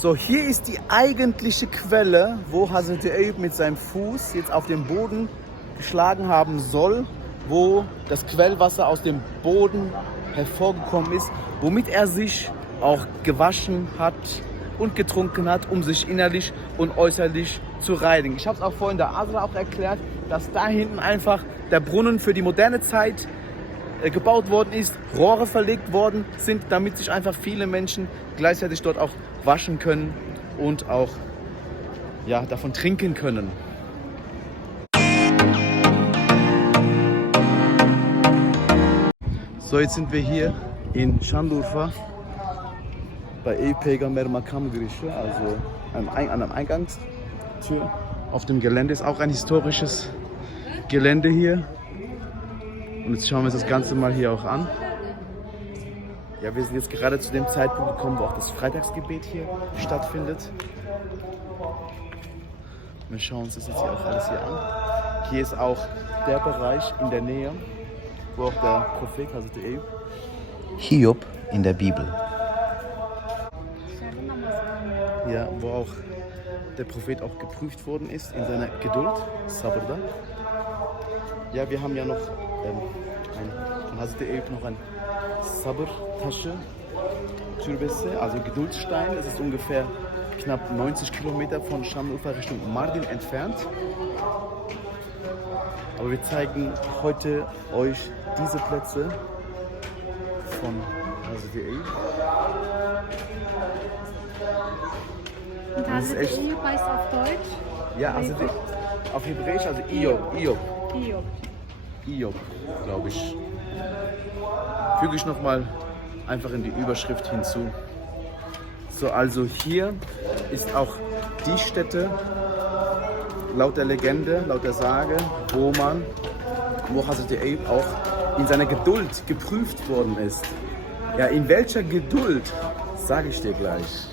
So, hier ist die eigentliche Quelle, wo Hazrat Ayub mit seinem Fuß jetzt auf den Boden geschlagen haben soll, wo das Quellwasser aus dem Boden hervorgekommen ist, womit er sich auch gewaschen hat und getrunken hat, um sich innerlich und äußerlich zu reinigen. Ich habe es auch vorhin der Asra auch erklärt, dass da hinten einfach der Brunnen für die moderne Zeit gebaut worden ist, Rohre verlegt worden sind, damit sich einfach viele Menschen gleichzeitig dort auch waschen können und auch davon trinken können. So, jetzt sind wir hier in Şanlıurfa bei Eyüp Peygamber Makam Girişi, also an einem Eingangstür. Auf dem Gelände ist auch ein historisches Gelände hier. Und jetzt schauen wir uns das Ganze mal hier auch an. Ja, wir sind jetzt gerade zu dem Zeitpunkt gekommen, wo auch das Freitagsgebet hier stattfindet. Wir schauen uns das jetzt hier auch alles hier an. Hier ist auch der Bereich in der Nähe, wo auch der Prophet Hazrat Eyüp Hiob in der Bibel. Ja, wo auch der Prophet auch geprüft worden ist in seiner Geduld, Sabrda. Ja, wir haben ja noch von Hazrat Eyüp noch ein Sabr-Tasche, Türbesse, also Geduldsstein. Es ist ungefähr knapp 90 Kilometer von Şanlıurfa Richtung Mardin entfernt. Aber wir zeigen heute euch diese Plätze von Hazrat Eyüp. Und Hazrat Eyüp heißt auf Deutsch? Ja, also auf Hebräisch, also Iob, glaube ich. Füge ich nochmal einfach in die Überschrift hinzu. So, also hier ist auch die Stätte, laut der Legende, laut der Sage, wo Hazrat Eyüp auch in seiner Geduld geprüft worden ist. Ja, in welcher Geduld, sage ich dir gleich.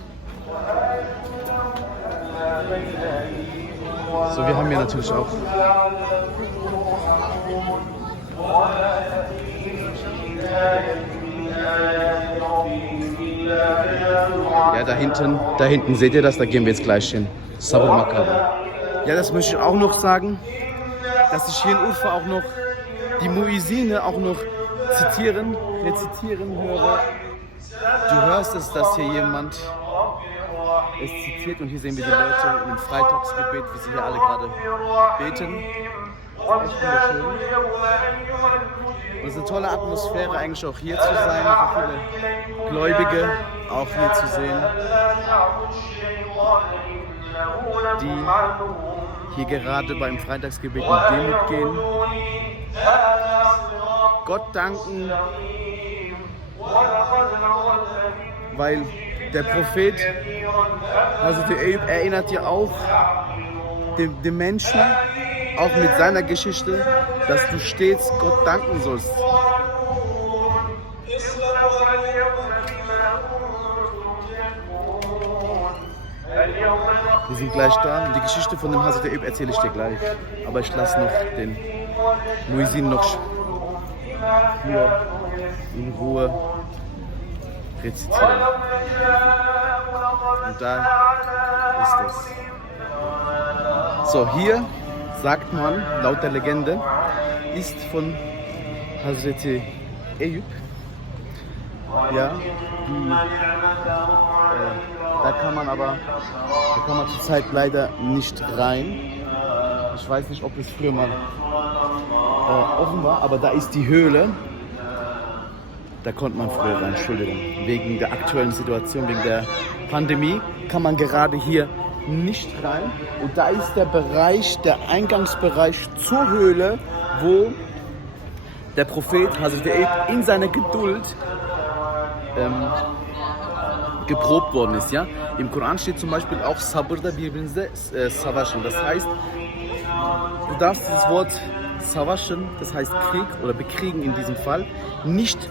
So, wir haben hier natürlich auch ja, da hinten seht ihr das, da gehen wir jetzt gleich hin. Sabr Makam. Ja, das möchte ich auch noch sagen, dass ich hier in Urfa auch noch die Muezzine auch noch rezitieren höre. Du hörst es, dass hier jemand es zitiert und hier sehen wir die Leute im Freitagsgebet, wie sie hier alle gerade beten. Echt wunderschön. Und es ist eine tolle Atmosphäre eigentlich auch hier zu sein, so viele Gläubige auch hier zu sehen, die hier gerade beim Freitagsgebet in Demut gehen, Gott danken, weil der Prophet Hazrat Eyüp erinnert ja auch den Menschen, auch mit seiner Geschichte, dass du stets Gott danken sollst. Wir sind gleich da und die Geschichte von dem Hazrat Eyüp erzähle ich dir gleich. Aber ich lasse noch den Muezzin noch hier in Ruhe rezitieren. Und da ist es. So, hier sagt man, laut der Legende, ist von Hazrat Eyüp, ja, da kann man zurzeit leider nicht rein. Ich weiß nicht, ob es früher mal offen war, aber da ist die Höhle. Da konnte man früher rein, Entschuldigung. Wegen der aktuellen Situation, wegen der Pandemie, kann man gerade hier nicht rein. Und da ist der Bereich, der Eingangsbereich zur Höhle, wo der Prophet Hazrat Eyüp in seiner Geduld geprobt worden ist. Ja? Im Koran steht zum Beispiel auch Sabır'da birbirinize savaşın. Das heißt, du darfst das Wort savaşın, das heißt Krieg oder bekriegen in diesem Fall, nicht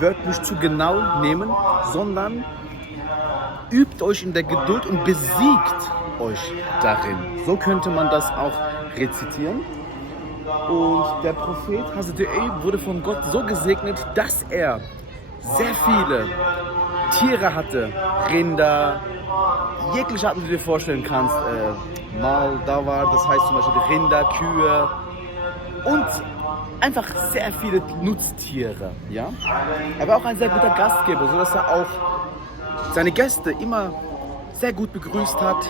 wörtlich zu genau nehmen, sondern übt euch in der Geduld und besiegt euch darin. So könnte man das auch rezitieren. Und der Prophet Hazrat Eyüp wurde von Gott so gesegnet, dass er sehr viele Tiere hatte. Rinder, jegliche Arten, die du dir vorstellen kannst. Moldauer, das heißt zum Beispiel Rinder, Kühe und einfach sehr viele Nutztiere. Ja? Er war auch ein sehr guter Gastgeber, sodass er auch seine Gäste immer sehr gut begrüßt hat,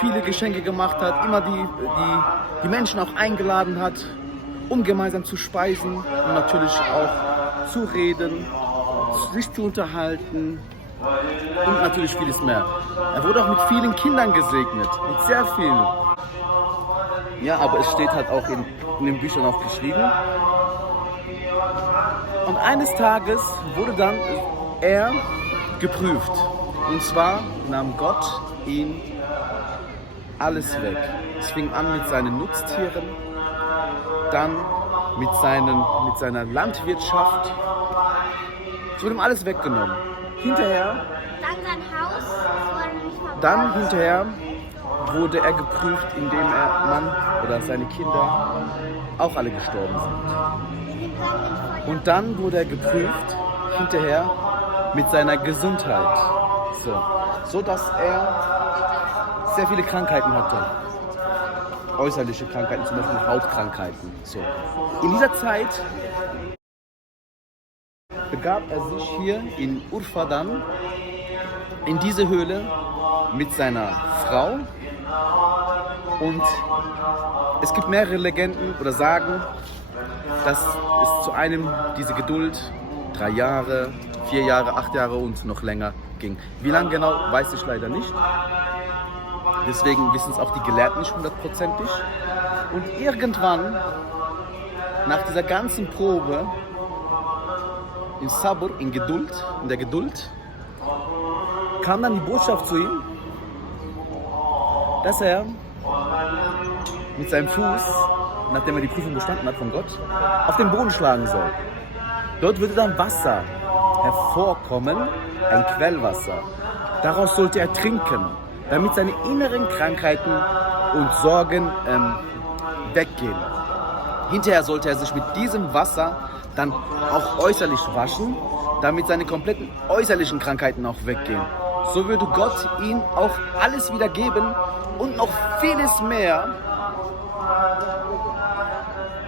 viele Geschenke gemacht hat, immer die Menschen auch eingeladen hat, um gemeinsam zu speisen und natürlich auch zu reden, sich zu unterhalten und natürlich vieles mehr. Er wurde auch mit vielen Kindern gesegnet, mit sehr vielen. Ja, aber es steht halt auch in den Büchern auch geschrieben. Und eines Tages wurde dann er geprüft. Und zwar nahm Gott ihn alles weg. Es fing an mit seinen Nutztieren, dann mit seiner Landwirtschaft. Es wurde ihm alles weggenommen. Hinterher wurde er geprüft, indem Mann oder seine Kinder auch alle gestorben sind. Und dann wurde er geprüft, hinterher, mit seiner Gesundheit. So dass er sehr viele Krankheiten hatte. Äußerliche Krankheiten, zum Beispiel Hautkrankheiten. So. In dieser Zeit begab er sich hier in Urfa dann in diese Höhle mit seiner Frau. Und es gibt mehrere Legenden oder Sagen, dass es zu einem diese Geduld 3 Jahre, 4 Jahre, 8 Jahre und noch länger ging. Wie lange genau, weiß ich leider nicht. Deswegen wissen es auch die Gelehrten nicht 100%ig. Und irgendwann, nach dieser ganzen Probe, in Sabr, in der Geduld, kam dann die Botschaft zu ihm, dass er mit seinem Fuß, nachdem er die Prüfung bestanden hat von Gott, auf den Boden schlagen soll. Dort würde dann Wasser hervorkommen, ein Quellwasser. Daraus sollte er trinken, damit seine inneren Krankheiten und Sorgen weggehen. Hinterher sollte er sich mit diesem Wasser dann auch äußerlich waschen, damit seine kompletten äußerlichen Krankheiten auch weggehen. So würde Gott ihm auch alles wieder geben und noch vieles mehr,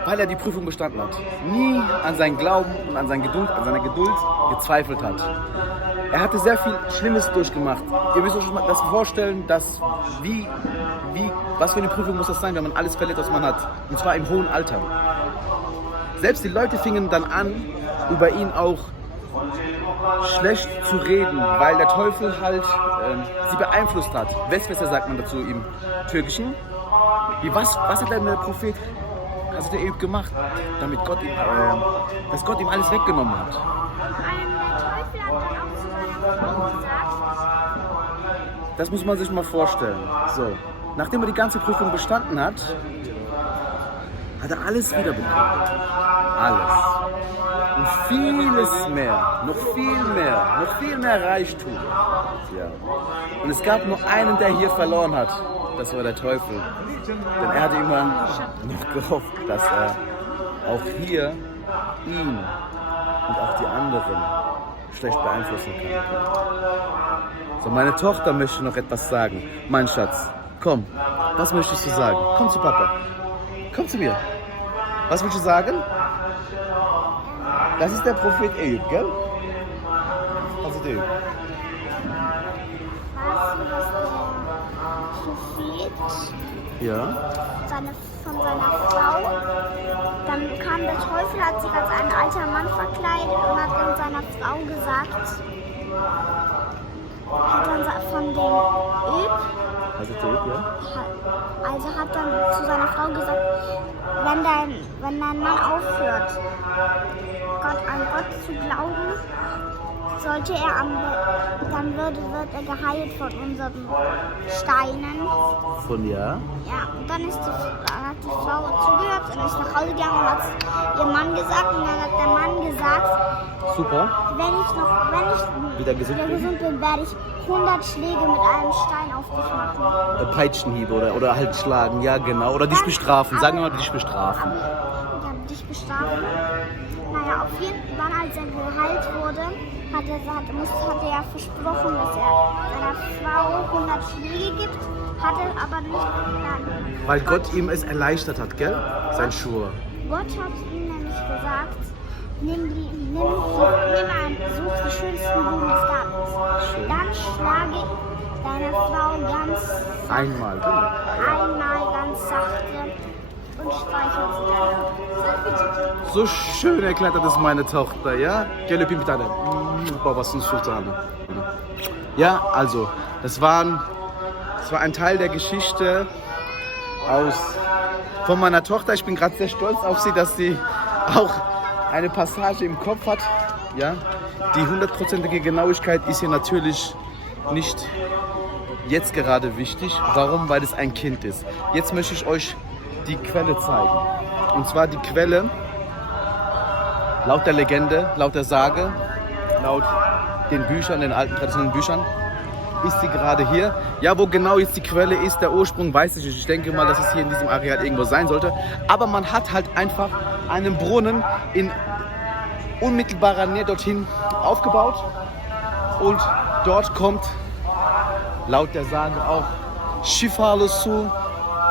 weil er die Prüfung bestanden hat. Nie an seinen Glauben und an seine Geduld gezweifelt hat. Er hatte sehr viel Schlimmes durchgemacht. Ihr müsst euch das vorstellen, dass was für eine Prüfung muss das sein, wenn man alles verliert, was man hat. Und zwar im hohen Alter. Selbst die Leute fingen dann an, über ihn auch schlecht zu reden, weil der Teufel halt sie beeinflusst hat. Westwässer sagt man dazu im Türkischen. Was hat denn der Prophet Hazreti Eyüp gemacht, damit dass Gott ihm alles weggenommen hat? Der Teufel hat dann auch zu seiner Frau gesagt. Das muss man sich mal vorstellen. So, nachdem er die ganze Prüfung bestanden hat, hat er alles wiederbekommen. Alles. Und vieles mehr, noch viel mehr Reichtum. Ja. Und es gab nur einen, der hier verloren hat. Das war der Teufel. Denn er hatte immer noch gehofft, dass er auch hier ihn und auch die anderen schlecht beeinflussen kann. So, meine Tochter möchte noch etwas sagen. Mein Schatz, komm, was möchtest du sagen? Komm zu Papa. Komm zu mir. Was willst du sagen? Das ist der Prophet Eyüp, gell? Also der Eyüp. Weißt du, dass der Prophet Ja. von seiner Frau, dann kam der Teufel, hat sich als ein alter Mann verkleidet und hat dann seiner Frau gesagt, hat dann von dem Eyüp, Also der Eyüp, ja? also hat dann zu seiner Frau gesagt, wenn dein Mann aufhört, an Gott zu glauben, sollte er dann wird er geheilt von unseren Steinen. Von ja? Ja, und dann hat die Frau zugehört und ist nach Hause gegangen und hat es ihrem Mann gesagt. Und dann hat der Mann gesagt, Super. wenn ich Wieder gesund bin, werde ich 100 Schläge mit einem Stein auf dich machen. Peitschenhiebe oder halt schlagen, ja genau. Oder dich bestrafen, sagen wir mal dich bestrafen. Ja, dich bestrafen. Naja, auf jeden Fall, als er geheilt wurde, hat er ja versprochen, dass er seiner Frau 100 Schläge gibt, hat er aber nicht getan. Weil Gott ihm es erleichtert hat, gell? Sein Schwur. Gott hat ihm nämlich gesagt, such die schönsten Blumen des Gartens. Schön. Dann schlage deine Frau Einmal. ganz sachte und streichel sie. So schön erklärt das meine Tochter, ja? Gel öpeyim bir tane. Babasının sultanı. Ja, also, das war ein Teil der Geschichte von meiner Tochter. Ich bin gerade sehr stolz auf sie, dass sie auch eine Passage im Kopf hat. Ja? Die 100%ige Genauigkeit ist hier natürlich nicht jetzt gerade wichtig. Warum? Weil es ein Kind ist. Jetzt möchte ich euch die Quelle zeigen. Und zwar die Quelle, laut der Legende, laut der Sage, laut den Büchern, den alten traditionellen Büchern, ist sie gerade hier. Ja, wo genau jetzt die Quelle ist, der Ursprung, weiß ich nicht. Ich denke mal, dass es hier in diesem Areal irgendwo sein sollte. Aber man hat halt einfach einen Brunnen in unmittelbarer Nähe dorthin aufgebaut. Und dort kommt laut der Sage auch Shifalu Su,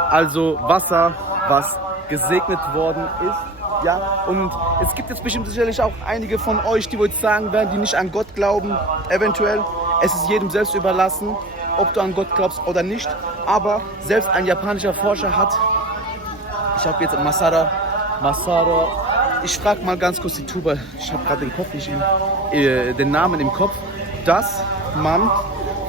also Wasser, was gesegnet worden ist. Ja, und es gibt jetzt bestimmt sicherlich auch einige von euch, die wohl sagen werden, die nicht an Gott glauben, eventuell. Es ist jedem selbst überlassen, ob du an Gott glaubst oder nicht. Aber selbst ein japanischer Forscher hat, ich habe jetzt Masaru, ich frage mal ganz kurz die Tuba, ich habe gerade den Namen im Kopf, dass man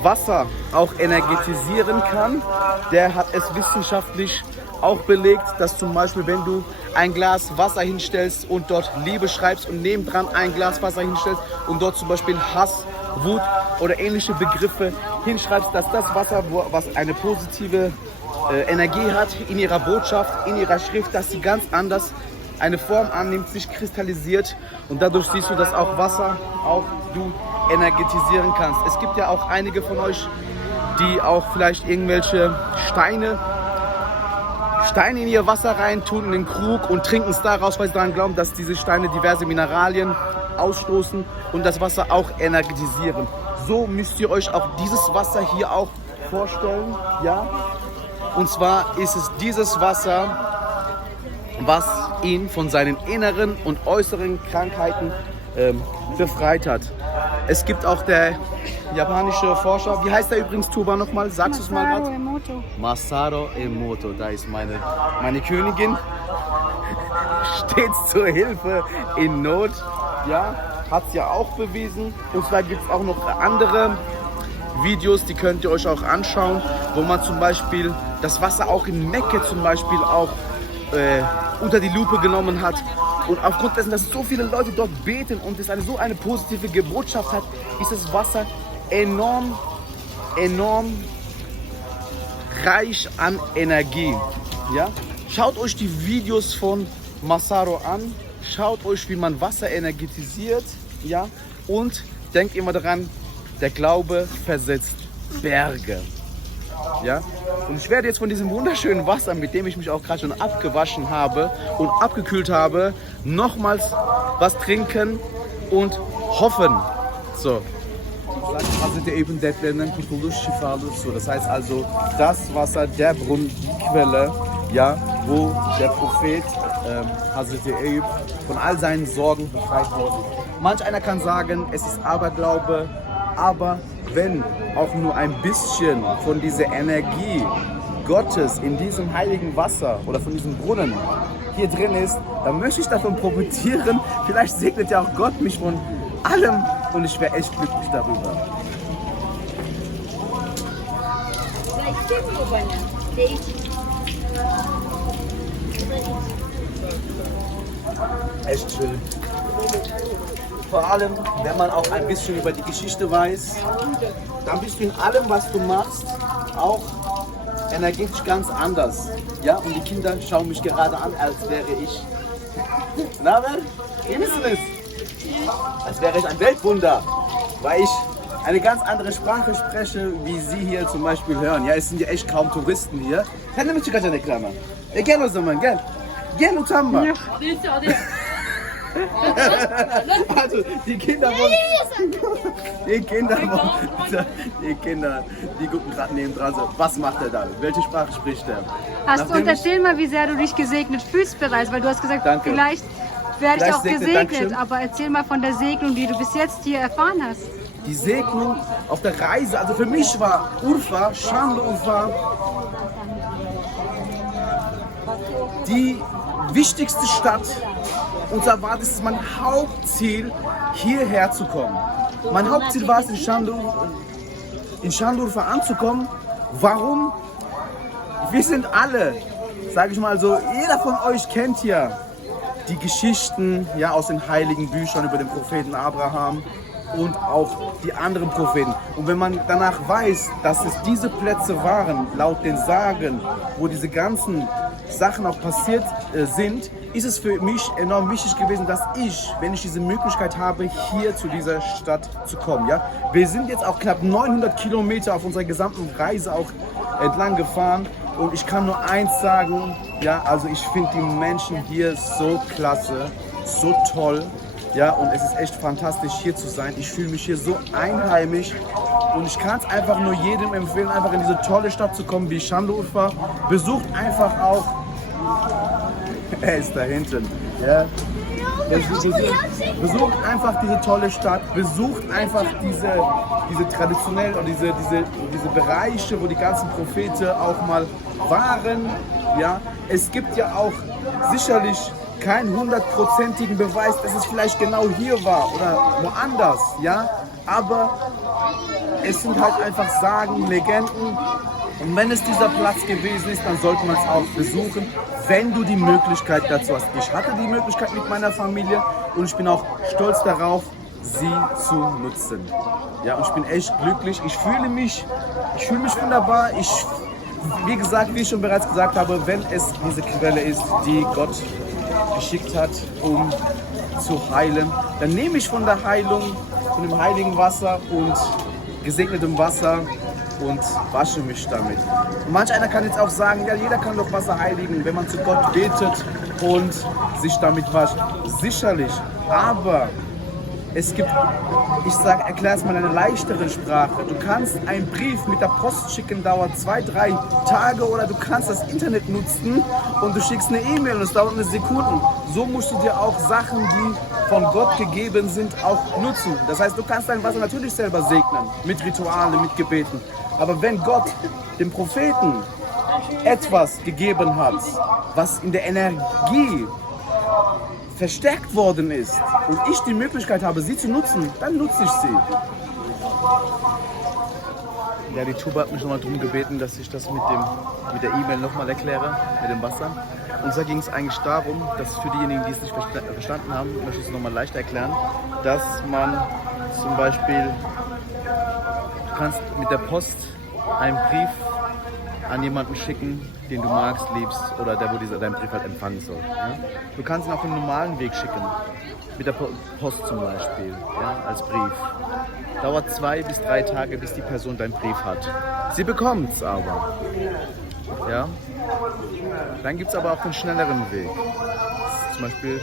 Wasser auch energetisieren kann. Der hat es wissenschaftlich auch belegt, dass zum Beispiel, wenn du ein Glas Wasser hinstellst und dort Liebe schreibst und nebendran ein Glas Wasser hinstellst und dort zum Beispiel Hass, Wut oder ähnliche Begriffe hinschreibst, dass das Wasser, was eine positive Energie hat in ihrer Botschaft, in ihrer Schrift, dass sie ganz anders eine Form annimmt, sich kristallisiert und dadurch siehst du, dass auch Wasser, auch du energetisieren kannst. Es gibt ja auch einige von euch, die auch vielleicht irgendwelche Steine in ihr Wasser reintun, in den Krug und trinken es daraus, weil sie daran glauben, dass diese Steine diverse Mineralien ausstoßen und das Wasser auch energetisieren. So müsst ihr euch auch dieses Wasser hier auch vorstellen, ja? Und zwar ist es dieses Wasser, was ihn von seinen inneren und äußeren Krankheiten befreit hat. Es gibt auch der japanische Forscher, wie heißt der übrigens, Tuba, nochmal? Sagst du es mal gerade? Masaru Emoto, da ist meine Königin, stets zur Hilfe in Not, ja, hat es ja auch bewiesen. Und zwar gibt es auch noch andere Videos, die könnt ihr euch auch anschauen, wo man zum Beispiel das Wasser auch in Mekka zum Beispiel auch unter die Lupe genommen hat. Und aufgrund dessen, dass so viele Leute dort beten und es so eine positive Botschaft hat, ist das Wasser enorm reich an Energie. Ja? Schaut euch die Videos von Masaru an, schaut euch, wie man Wasser energetisiert, ja? Und denkt immer daran, der Glaube versetzt Berge. Ja? Und ich werde jetzt von diesem wunderschönen Wasser, mit dem ich mich auch gerade schon abgewaschen habe und abgekühlt habe, nochmals was trinken und hoffen. So. Das heißt also, das Wasser, der Brunnen, die Quelle, ja, wo der Prophet Hazreti Eyüp von all seinen Sorgen befreit wurde. Manch einer kann sagen, es ist Aberglaube, aber wenn auch nur ein bisschen von dieser Energie Gottes in diesem heiligen Wasser oder von diesem Brunnen hier drin ist, dann möchte ich davon profitieren. Vielleicht segnet ja auch Gott mich von allem und ich wäre echt glücklich darüber. Echt schön. Vor allem, wenn man auch ein bisschen über die Geschichte weiß, dann bist du in allem, was du machst, auch energetisch ganz anders. Ja, und die Kinder schauen mich gerade an, als wäre ich. Na, wie ist es? Als wäre ich ein Weltwunder, weil ich eine ganz andere Sprache spreche, wie Sie hier zum Beispiel hören. Ja, es sind ja echt kaum Touristen hier. Sen de mi çıkacaksın ekrana? Gel o zaman, gel. Gel utanma. Also, die Kinder, die gucken gerade neben dran so, was macht er da? Welche Sprache spricht er? Und erzähl mal, wie sehr du dich gesegnet fühlst bereits, weil du hast gesagt, Danke. vielleicht werde ich auch Dankeschön. gesegnet, aber erzähl mal von der Segnung, die du bis jetzt hier erfahren hast. Die Segnung auf der Reise, also für mich war Urfa, Şanlıurfa, die wichtigste Stadt. Und da war das mein Hauptziel, hierher zu kommen. Mein Hauptziel war es, in Şanlıurfa anzukommen. Warum? Wir sind alle, sage ich mal so, jeder von euch kennt ja die Geschichten ja, aus den heiligen Büchern über den Propheten Abraham und auch die anderen Propheten. Und wenn man danach weiß, dass es diese Plätze waren, laut den Sagen, wo diese ganzen Sachen auch passiert sind, ist es für mich enorm wichtig gewesen, dass ich, wenn ich diese Möglichkeit habe, hier zu dieser Stadt zu kommen. Ja? Wir sind jetzt auch knapp 900 Kilometer auf unserer gesamten Reise auch entlang gefahren und ich kann nur eins sagen, ja, also ich finde die Menschen hier so klasse, so toll. Ja, und es ist echt fantastisch hier zu sein. Ich fühle mich hier so einheimisch und ich kann es einfach nur jedem empfehlen, einfach in diese tolle Stadt zu kommen wie Şanlıurfa. Besucht einfach auch, er ist da hinten, ja. Besucht einfach diese tolle Stadt, besucht einfach diese traditionellen oder diese Bereiche, wo die ganzen Propheten auch mal waren. Ja. Es gibt ja auch sicherlich keinen 100%igen Beweis, dass es vielleicht genau hier war oder woanders, ja, aber es sind halt einfach Sagen, Legenden und wenn es dieser Platz gewesen ist, dann sollte man es auch besuchen, wenn du die Möglichkeit dazu hast. Ich hatte die Möglichkeit mit meiner Familie und ich bin auch stolz darauf, sie zu nutzen. Ja, und ich bin echt glücklich, ich fühle mich wunderbar, wie gesagt, wie ich schon bereits gesagt habe, wenn es diese Quelle ist, die Gott geschickt hat, um zu heilen, dann nehme ich von der Heilung, von dem heiligen Wasser und gesegnetem Wasser und wasche mich damit. Und manch einer kann jetzt auch sagen, ja, jeder kann doch Wasser heiligen, wenn man zu Gott betet und sich damit wascht. Sicherlich, aber es gibt, erklär es mal in einer leichteren Sprache. Du kannst einen Brief mit der Post schicken, dauert 2-3 Tage oder du kannst das Internet nutzen und du schickst eine E-Mail und es dauert eine Sekunde. So musst du dir auch Sachen, die von Gott gegeben sind, auch nutzen. Das heißt, du kannst dein Wasser natürlich selber segnen, mit Ritualen, mit Gebeten. Aber wenn Gott dem Propheten etwas gegeben hat, was in der Energie verstärkt worden ist und ich die Möglichkeit habe, sie zu nutzen, dann nutze ich sie. Ja, die Tuba hat mich nochmal darum gebeten, dass ich das mit der E-Mail nochmal erkläre, mit dem Wasser. Und da ging es eigentlich darum, dass für diejenigen, die es nicht verstanden haben, möchte ich es nochmal leicht erklären, dass man zum Beispiel, du kannst mit der Post einen Brief an jemanden schicken, den du magst, liebst oder der, wo dein Brief halt empfangen soll. Ja? Du kannst ihn auf einen normalen Weg schicken, mit der Post zum Beispiel, ja, als Brief. Dauert 2 bis 3 Tage, bis die Person deinen Brief hat. Sie bekommt es aber. Ja? Dann gibt es aber auch einen schnelleren Weg. Zum Beispiel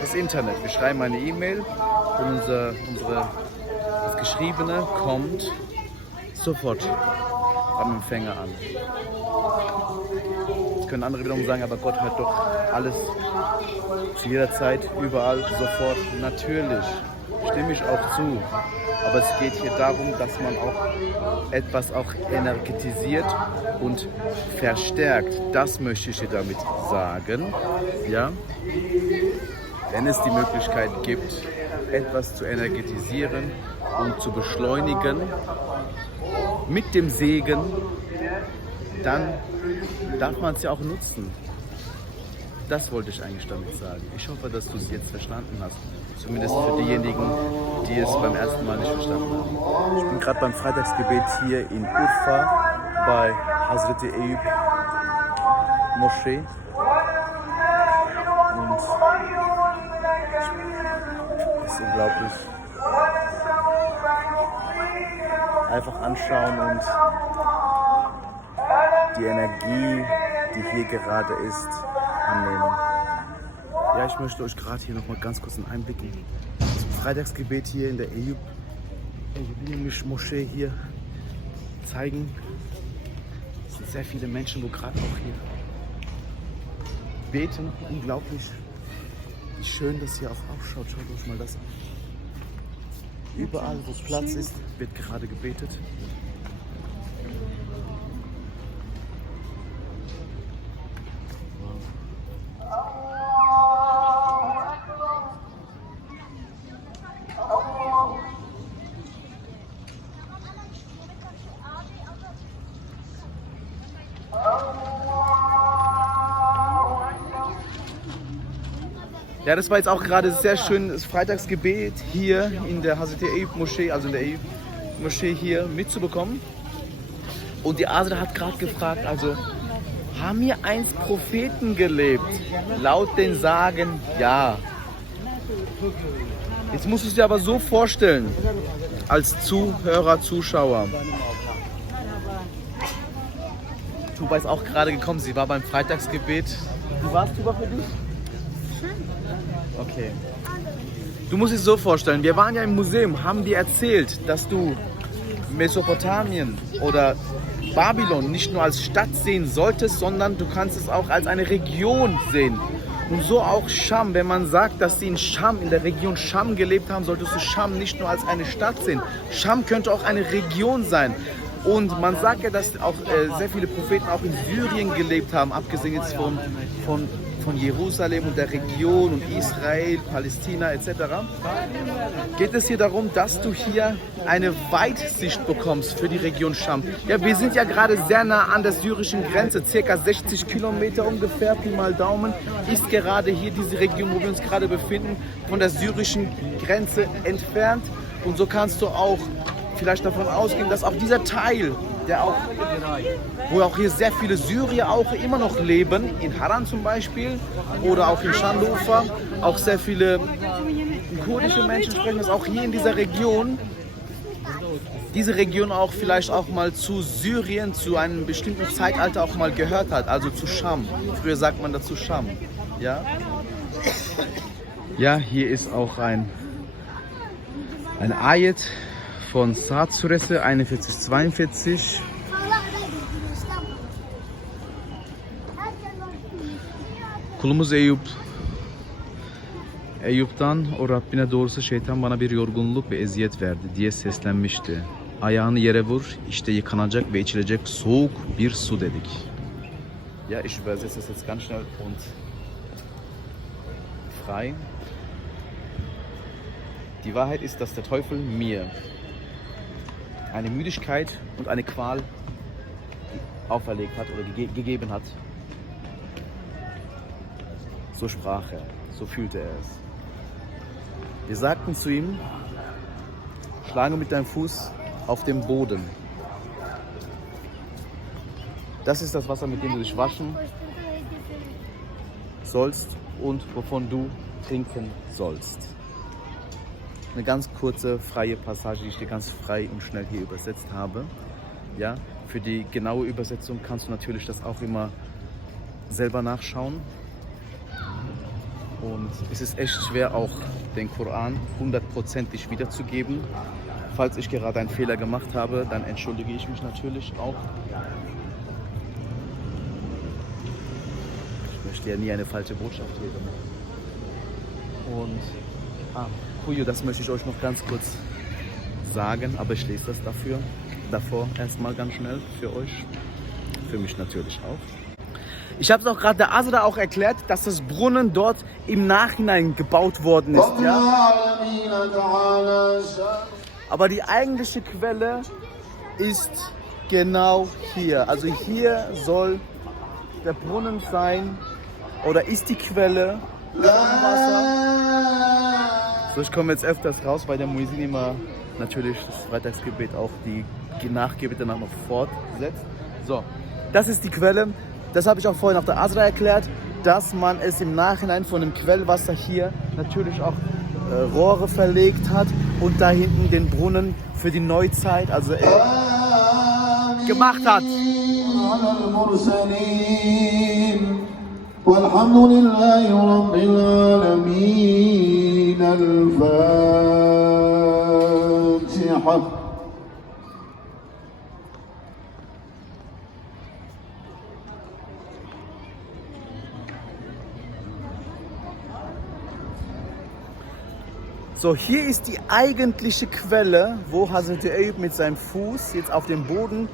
das Internet. Wir schreiben eine E-Mail und das Geschriebene kommt sofort am Empfänger an. Jetzt können andere wiederum sagen, aber Gott hört doch alles zu jeder Zeit, überall, sofort. Natürlich, stimme ich auch zu. Aber es geht hier darum, dass man auch etwas auch energetisiert und verstärkt. Das möchte ich dir damit sagen. Ja? Wenn es die Möglichkeit gibt, etwas zu energetisieren und zu beschleunigen, mit dem Segen, dann darf man es ja auch nutzen. Das wollte ich eigentlich damit sagen. Ich hoffe, dass du es jetzt verstanden hast. Zumindest für diejenigen, die es beim ersten Mal nicht verstanden haben. Ich bin gerade beim Freitagsgebet hier in Urfa bei Hazreti Eyüp Moschee. Und es ist unglaublich. Einfach anschauen und die Energie, die hier gerade ist, annehmen. Ja, ich möchte euch gerade hier nochmal ganz kurz einen Einblick in das Freitagsgebet hier in der Moschee hier zeigen. Es sind sehr viele Menschen, wo gerade auch hier beten. Unglaublich, wie schön das hier auch ausschaut. Schaut euch mal das an. Überall, wo Platz ist, wird gerade gebetet. Ja, das war jetzt auch gerade sehr schönes Freitagsgebet hier in der Hazrat Eyüp Moschee, also in der Eyüp Moschee hier mitzubekommen. Und die Azra hat gerade gefragt, also haben hier einst Propheten gelebt? Laut den Sagen ja. Jetzt musst du es dir aber so vorstellen, als Zuhörer, Zuschauer. Tuba ist auch gerade gekommen, sie war beim Freitagsgebet. Wie war es, Tuba, für dich? Okay. Du musst es so vorstellen, wir waren ja im Museum, haben dir erzählt, dass du Mesopotamien oder Babylon nicht nur als Stadt sehen solltest, sondern du kannst es auch als eine Region sehen. Und so auch Scham, wenn man sagt, dass sie in Scham, in der Region Scham gelebt haben, solltest du Scham nicht nur als eine Stadt sehen. Scham könnte auch eine Region sein. Und man sagt ja, dass auch sehr viele Propheten auch in Syrien gelebt haben, abgesehen jetzt von Jerusalem und der Region und Israel, Palästina etc. Geht es hier darum, dass du hier eine Weitsicht bekommst für die Region Scham. Ja, wir sind ja gerade sehr nah an der syrischen Grenze, circa 60 Kilometer ungefähr, Pi mal Daumen, ist gerade hier diese Region, wo wir uns gerade befinden, von der syrischen Grenze entfernt. Und so kannst du auch vielleicht davon ausgehen, dass auch dieser Teil, wo auch hier sehr viele Syrier auch immer noch leben, in Haran zum Beispiel oder auch in Schandofa, auch sehr viele kurdische Menschen sprechen, dass auch hier in dieser Region, diese Region auch vielleicht auch mal zu Syrien, zu einem bestimmten Zeitalter auch mal gehört hat, also zu Scham. Früher sagt man dazu Scham. Ja, ja, hier ist auch ein Ayet von Sa'd Suresi 41-42. Kulumuz Eyüp'ten o Rabbine doğrusu şeytan bana bir yorgunluk ve eziyet verdi diye seslenmişti. Ayağını yere vur, işte yıkanacak ve içilecek soğuk bir su dedik. Ja, ich übersetze das jetzt ganz schnell und frei. Die Wahrheit ist, dass der Teufel mir eine Müdigkeit und eine Qual auferlegt hat oder gegeben hat. So sprach er, so fühlte er es. Wir sagten zu ihm, schlage mit deinem Fuß auf den Boden. Das ist das Wasser, mit dem du dich waschen sollst und wovon du trinken sollst. Eine ganz kurze, freie Passage, die ich dir ganz frei und schnell hier übersetzt habe. Ja, für die genaue Übersetzung kannst du natürlich das auch immer selber nachschauen. Und es ist echt schwer, auch den Koran 100%ig wiederzugeben. Falls ich gerade einen Fehler gemacht habe, dann entschuldige ich mich natürlich auch. Ich möchte ja nie eine falsche Botschaft geben. Und Kuyu, das möchte ich euch noch ganz kurz sagen, aber ich lese das davor erstmal ganz schnell für euch, für mich natürlich auch. Ich habe es auch gerade der Azra auch erklärt, dass das Brunnen dort im Nachhinein gebaut worden ist. Ja? Aber die eigentliche Quelle ist genau hier. Also hier soll der Brunnen sein oder ist die Quelle Wasser. So, ich komme jetzt öfters raus, weil der Muezzin immer natürlich das Freitagsgebet auch die Nachgebete danach noch fortsetzt. So, das ist die Quelle. Das habe ich auch vorhin auch der Azra erklärt, dass man es im Nachhinein von dem Quellwasser hier natürlich auch Rohre verlegt hat und da hinten den Brunnen für die Neuzeit also gemacht hat. والحمد لله رب العالمين. الفاتحة. So, hier ist die eigentliche Quelle, wo Hazrat Eyüp mit seinem Fuß jetzt auf den Boden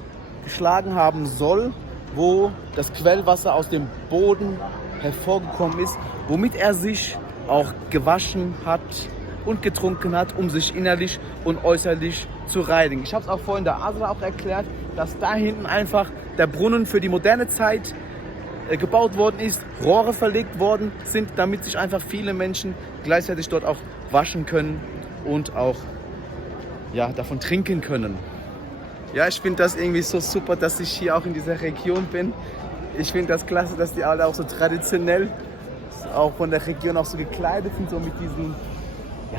geschlagen haben soll, wo das Quellwasser aus dem Boden hervorgekommen ist, womit er sich auch gewaschen hat und getrunken hat, um sich innerlich und äußerlich zu reinigen. Ich habe es auch vorhin der Asra auch erklärt, dass da hinten einfach der Brunnen für die moderne Zeit gebaut worden ist, Rohre verlegt worden sind, damit sich einfach viele Menschen gleichzeitig dort auch waschen können und auch davon trinken können. Ja, ich finde das irgendwie so super, dass ich hier auch in dieser Region bin. Ich finde das klasse, dass die alle auch so traditionell, auch von der Region auch so gekleidet sind, so mit diesen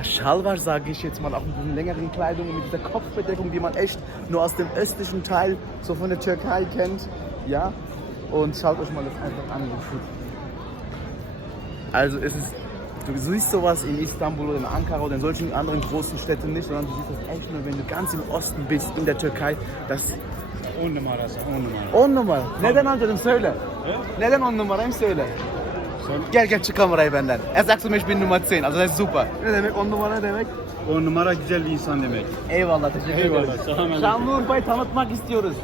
Schalwar, sage ich jetzt mal, auch mit diesen längeren Kleidungen, mit dieser Kopfbedeckung, die man echt nur aus dem östlichen Teil so von der Türkei kennt. Ja, und schaut euch mal das einfach an. Also es ist, du siehst sowas in Istanbul oder in Ankara oder in solchen anderen großen Städten nicht, sondern du siehst das echt nur, wenn du ganz im Osten bist, in der Türkei. Das 10 numara. 10 numara. Neden amcacım söyle. Neden 10 numarayım söyle. Gel çık kamerayı benden. Er sagt zum Beispiel Nummer 10, also das ist super. Ne demek 10 numara ne demek? 10 numara güzel bir insan demek. Eyvallah, teşekkür ederim. Şanlıurfa'yı tanıtmak istiyoruz.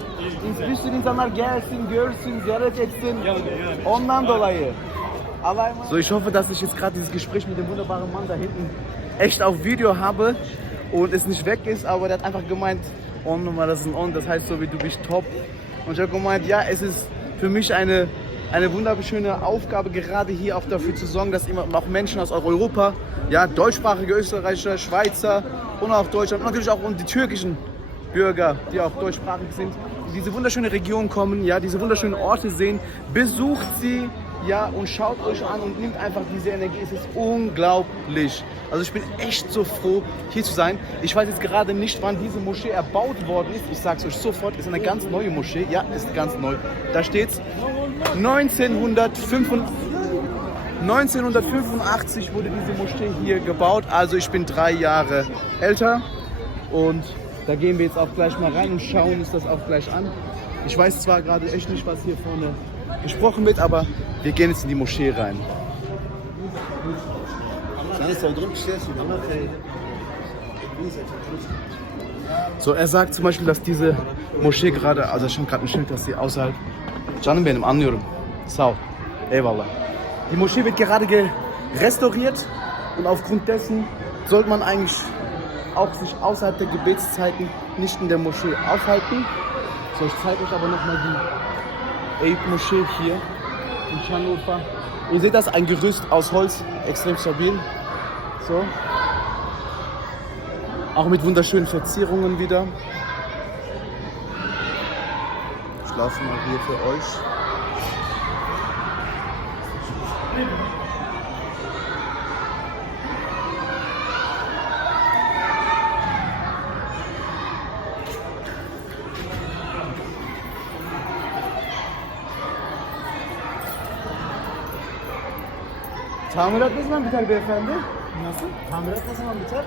Bir sürü insanlar gelsin, görsün, ziyaret etsin. Ondan dolayı. So, ich hoffe, dass ich jetzt gerade dieses Gespräch mit dem wunderbaren Mann da hinten echt auf Video habe und es nicht weg ist, aber der hat einfach gemeint, On Nummer, das ist ein On, das heißt so wie du bist top. Und ich habe gemeint, ja, es ist für mich eine wunderschöne Aufgabe, gerade hier auch dafür zu sorgen, dass immer auch Menschen aus Europa, ja, deutschsprachige Österreicher, Schweizer und auch Deutschland und natürlich auch die türkischen Bürger, die auch deutschsprachig sind, die diese wunderschöne Region kommen, ja, diese wunderschönen Orte sehen, besucht sie, ja, und schaut euch an und nimmt einfach diese Energie. Es ist unglaublich. Also ich bin echt so froh, hier zu sein. Ich weiß jetzt gerade nicht, wann diese Moschee erbaut worden ist. Ich sag's euch sofort, es ist eine ganz neue Moschee. Ja, ist ganz neu. Da steht's 1985 wurde diese Moschee hier gebaut. Also ich bin 3 Jahre älter. Und da gehen wir jetzt auch gleich mal rein und schauen uns das auch gleich an. Ich weiß zwar gerade echt nicht, was hier vorne gesprochen wird, aber wir gehen jetzt in die Moschee rein. So, er sagt zum Beispiel, dass diese Moschee gerade, also schon gerade ein Schild, dass sie außerhalb Canım benim anlıyorum. Sağ ol. Eyvallah. Die Moschee wird gerade restauriert und aufgrund dessen sollte man eigentlich auch sich außerhalb der Gebetszeiten nicht in der Moschee aufhalten. So, ich zeige euch aber nochmal die Eyüp-Moschee hier in Şanlıurfa. Ihr seht das, ein Gerüst aus Holz, extrem stabil. So. Auch mit wunderschönen Verzierungen wieder. Ich laufe mal hier für euch. Tamirat ne zaman biter beyefendi? Nasıl? Tamirat ne zaman biter?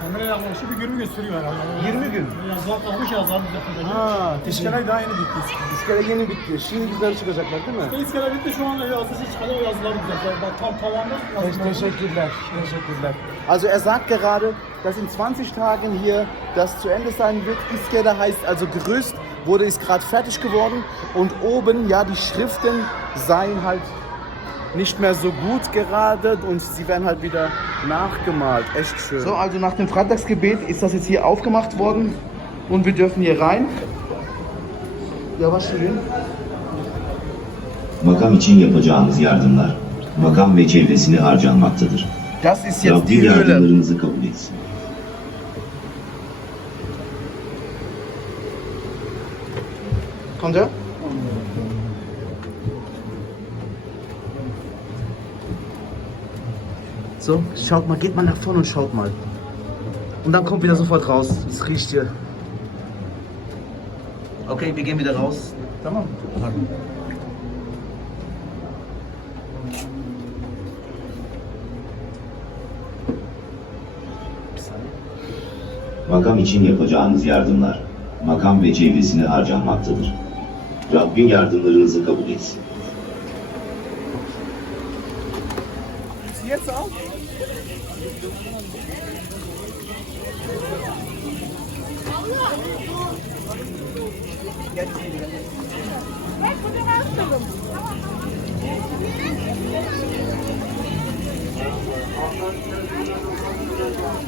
Kamera yaklaşık bir 20 gün sürüyor herhalde. 20 gün. Yazlar kalmış yazlar bitti. Ha, İskele daha yeni bitti. İskele yeni bitti. Şimdi güzel çıkacaklar değil mi? İskele bitti şu anda yazlısı çıkıyor yazılar güzel. Bak tam tavanda Teşekkürler. Teşekkürler. Also er sagt gerade, dass in 20 Tagen hier das zu Ende sein wird. İskele heißt also Gerüst, ist gerade fertig geworden und oben, ja, die Schriften seien halt nicht mehr so gut gerade und sie werden halt wieder nachgemalt. Echt schön. So, also nach dem Freitagsgebet ist das jetzt hier aufgemacht worden und wir dürfen hier rein. Ja, was schön. Makam için yapacağımız yardımlar, makam ve çevresine harcanmaktadır. Das ist jetzt Rabbim die Höhle. yardımlarınızı kabul etsin. Kommt er? So, schaut mal, geht mal nach vorne und schaut mal. Und dann kommt wieder sofort raus. Es riecht hier. Okay, wir gehen wieder raus. Tamam. Makam için yapacağınız yardımlar, makam ve çevresine harcanmaktadır. Rabbin yardımlarınızı kabul etsin. Jetzt auch?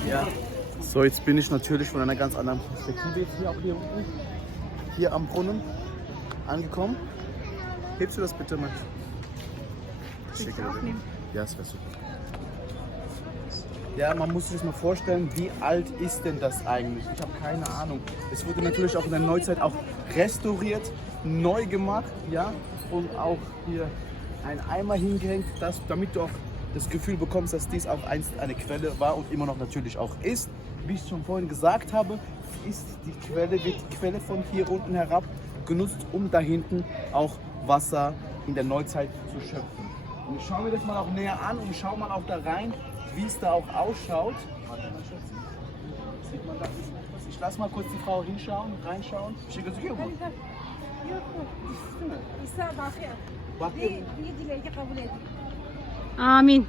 Ja. So, jetzt bin ich natürlich von einer ganz anderen Perspektive jetzt hier, auch hier unten, hier am Brunnen angekommen. Hebst du das bitte mal? Schicke das. Ja, das wäre super. Ja, man muss sich das mal vorstellen, wie alt ist denn das eigentlich? Ich habe keine Ahnung. Es wurde natürlich auch in der Neuzeit auch restauriert, neu gemacht, ja, und auch hier ein Eimer hingehängt, damit du auch das Gefühl bekommst, dass dies auch einst eine Quelle war und immer noch natürlich auch ist. Wie ich schon vorhin gesagt habe, wird die Quelle von hier unten herab genutzt, um da hinten auch Wasser in der Neuzeit zu schöpfen. Und ich schaue mir das mal auch näher an und schaue mal auch da rein, wie es da auch ausschaut. Warte mal, Schätzchen. Sieht man da etwas? Ich lasse mal kurz die Frau hinschauen, reinschauen. Schick es hier mal. Amin.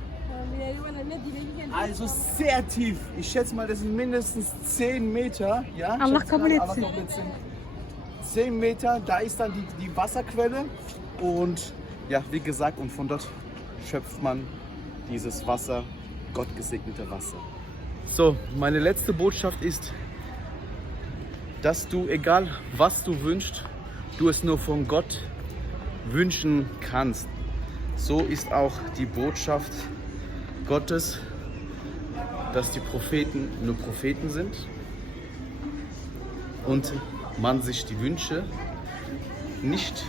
Also sehr tief. Ich schätze mal, das sind mindestens 10 Meter. Ja? Allah kabul etsin. 10 Meter, da ist dann die Wasserquelle. Und ja, wie gesagt, und von dort schöpft man dieses Wasser, gottgesegnete Wasser. So, meine letzte Botschaft ist, dass du, egal was du wünschst, du es nur von Gott wünschen kannst. So ist auch die Botschaft Gottes, dass die Propheten nur Propheten sind und man sich die Wünsche nicht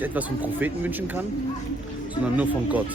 etwas vom Propheten wünschen kann, sondern nur von Gott.